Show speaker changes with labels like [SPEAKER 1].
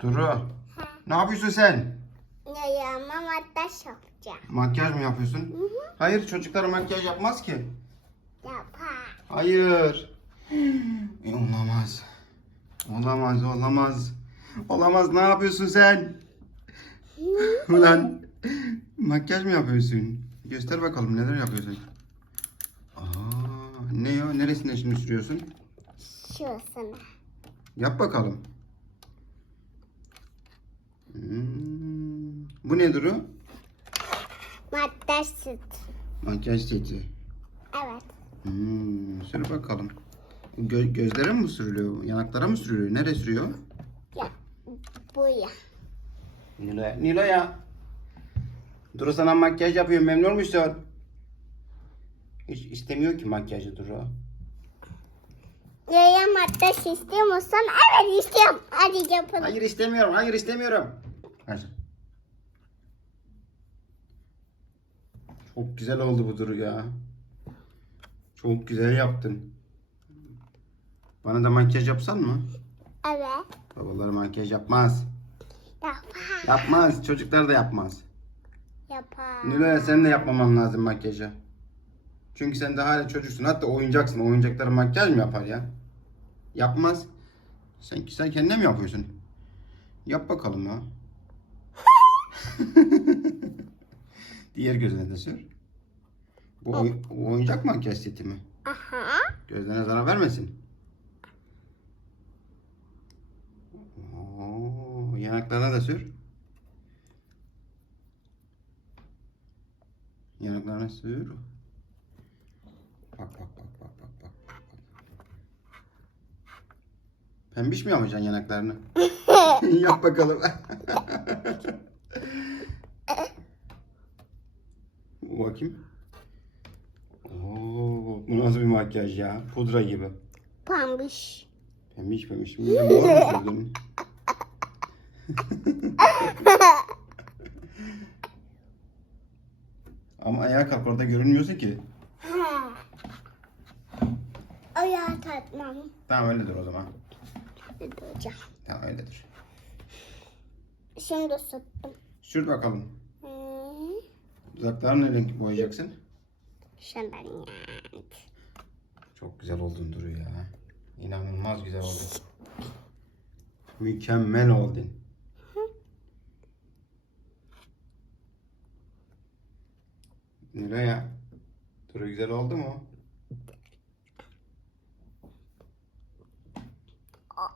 [SPEAKER 1] Duru. Ne yapıyorsun sen?
[SPEAKER 2] Yayama makyaj yapacağım.
[SPEAKER 1] Makyaj mı yapıyorsun? Hayır çocuklar makyaj yapmaz ki.
[SPEAKER 2] Yapar.
[SPEAKER 1] Hayır. E, olamaz. Olamaz, olamaz. Olamaz, ne yapıyorsun sen? Ulan, makyaj mı yapıyorsun? Göster bakalım neler yapıyorsun. Aa, ne o? Neresine şimdi sürüyorsun?
[SPEAKER 2] Şurasına.
[SPEAKER 1] Yap bakalım. Hmm. Bu ne Duru?
[SPEAKER 2] Makyaj süt.
[SPEAKER 1] Makyaj seti.
[SPEAKER 2] Evet.
[SPEAKER 1] Hmm, sür bakalım. Gö- gözlere mi sürülüyor? Yanaklara mı sürülüyor? Nereye sürüyor?
[SPEAKER 2] Ya. Bu ya.
[SPEAKER 1] Nilo'ya. Nilo'ya. Duru sana makyaj yapıyor. Memnun musun? Hiç istemiyor ki makyajı Duru.
[SPEAKER 2] Yaya istiyor musun? Evet istiyorum. Hadi yapalım.
[SPEAKER 1] Hayır istemiyorum. Hayır istemiyorum. Hayır. Çok güzel oldu bu Duru ya. Çok güzel yaptın. Bana da makyaj yapsan mı?
[SPEAKER 2] Evet.
[SPEAKER 1] Babalar makyaj yapmaz.
[SPEAKER 2] Yapar.
[SPEAKER 1] Yapmaz. Çocuklar da yapmaz.
[SPEAKER 2] Yapar.
[SPEAKER 1] Nilo'ya sen de yapmaman lazım makyajı. Çünkü sen de hala çocuksun. Hatta oyuncaksın. Oyuncaklara makyaj mı yapar ya? Yapmaz. Sen, sen kendine mi yapıyorsun? Yap bakalım ya. Diğer gözüne de sür. Bu oy- oyuncak makyaj seti mi?
[SPEAKER 2] Aha.
[SPEAKER 1] Gözlerine zarar vermesin. Oo, yanaklarına da sür. Yanaklarına sür. Bak bak bak bak bak bak. Pembiş mi yapacaksın yanaklarını? Yap bakalım. Bakayım. Oo, bu nasıl bir makyaj ya? Pudra gibi.
[SPEAKER 2] Pambiş.
[SPEAKER 1] Pembiş pembiş. Bir de mor mu sürdün? Ama ayağa kalk orada görünmüyorsun ki.
[SPEAKER 2] Ha. Ayağı tatmam.
[SPEAKER 1] Tamam öyledir o zaman.
[SPEAKER 2] Duracağım.
[SPEAKER 1] Tamam öyledir.
[SPEAKER 2] Şimdi sıktım.
[SPEAKER 1] Sür bakalım.
[SPEAKER 2] Hmm.
[SPEAKER 1] Dudaklarını ne renk boyayacaksın?
[SPEAKER 2] Ya.
[SPEAKER 1] Çok güzel oldun Duru ya. İnanılmaz güzel oldun. Mükemmel oldun. Nilay Duru güzel oldu mu? あ。